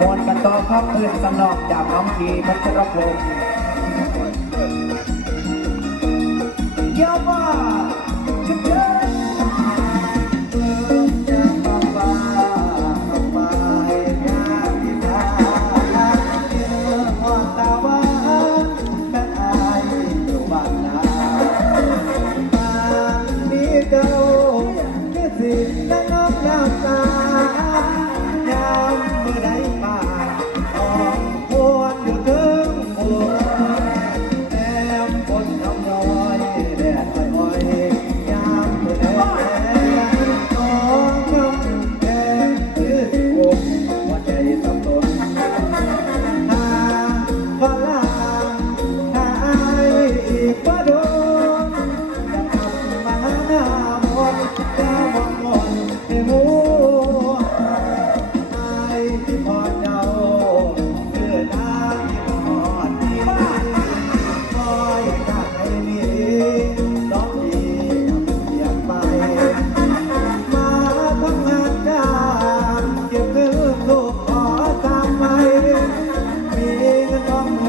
มวนกันต่อข้อพื้นสนองจากน้องทีพัชรพงศ์ Oh.